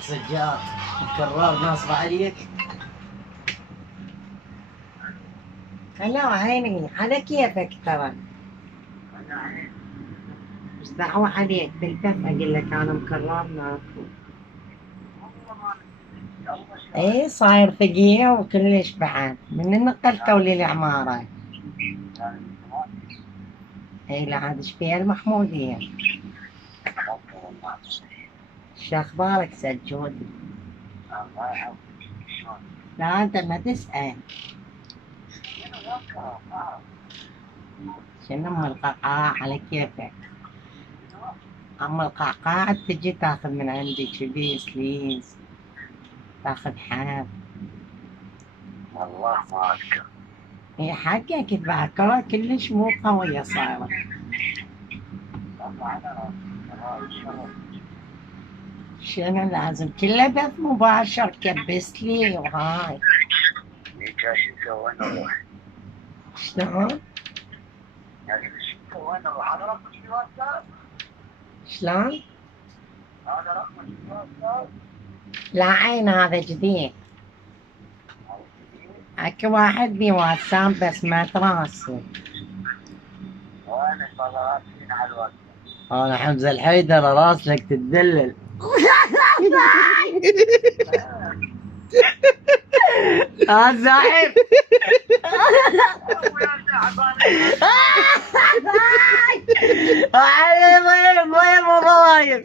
سجاد الكرار ناصب عليك. خلوه عيني على كيفك ترى. مش دعوة عليك بالكف اقول لك انا مكرر ماكو. ايه صاير ثقيل وكلش بعد من نقلته للعمارة. ايه لا عاد شبيه المحمودية. شو اخبارك سجود؟ لا انت ما تسأل. شنو ام القعقاع على كيفك؟ اما القعقاع تجي تاخذ من عندي كذي سليز، تاخذ حاف. والله ما اذكر. هي حقك تبعكرة كلش مو قوية صايرة. شنو لازم كله بث مباشر كبس لي وهاي. شلون؟ شلون؟ لا عين هذا جديد. اكو واحد بي واتساب بس ما تراسل. انا حمزة الحيدر راسلك تتدلل. زعيم. وين وين وين